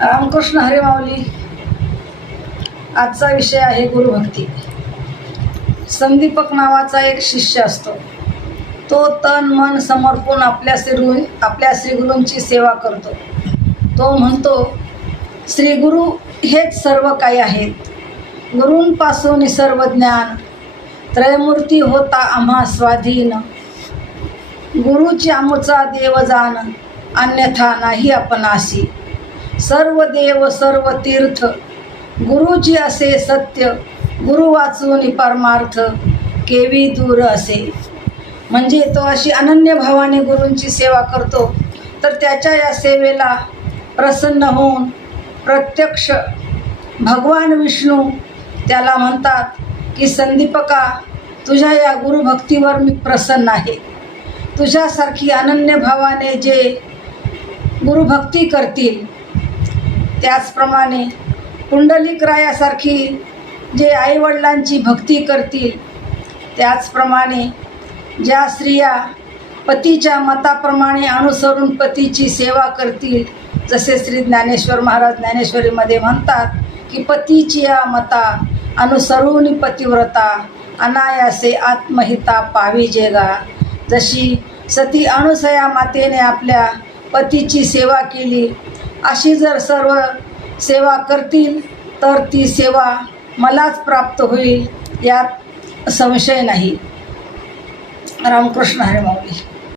रामकृष्ण हरी माऊली. आजचा विषय आहे गुरुभक्ती. संदीपक नावाचा एक शिष्य असतो. तो तन मन समर्पून आपल्या श्रीगुरूंची सेवा करतो. तो म्हणतो, श्री गुरु हेच सर्व काही आहेत. गुरूंपासून सर्व ज्ञान, त्रयमूर्ती होता आम्हा स्वाधीन. गुरुची आमुचा देव जाण, अन्यथा नाही आपणासी. सर्व देव सर्व तीर्थ, गुरुची असे सत्य. गुरु वाचून परमार्थ, केवी दूर असे. म्हणजे तो अशी अनन्य भावाने गुरूंची सेवा करतो. तर त्याच्या या सेवेला प्रसन्न होऊन प्रत्यक्ष भगवान विष्णू त्याला म्हणतात की, संदीपका, तुझ्या या गुरुभक्तीवर मी प्रसन्न आहे. तुझ्यासारखी अनन्य भावाने जे गुरुभक्ती करतील, त्याचप्रमाणे पुंडलिकरायासारखी जे आईवडिलांची भक्ती करतील, त्याचप्रमाणे ज्या स्त्रिया पतीच्या मताप्रमाणे अनुसरून पतीची सेवा करतील, जसे श्री ज्ञानेश्वर महाराज ज्ञानेश्वरीमध्ये म्हणतात की, पतीची या मता अनुसरून पतिव्रता, अनायासे आत्महिता पावी जेगा. जशी सती अनुसया मातेने आपल्या पतीची सेवा केली, अशी जर सर्व सेवा करतील तर ती सेवा मलाच प्राप्त होईल, यात संशय नाही. रामकृष्ण हरी माऊली.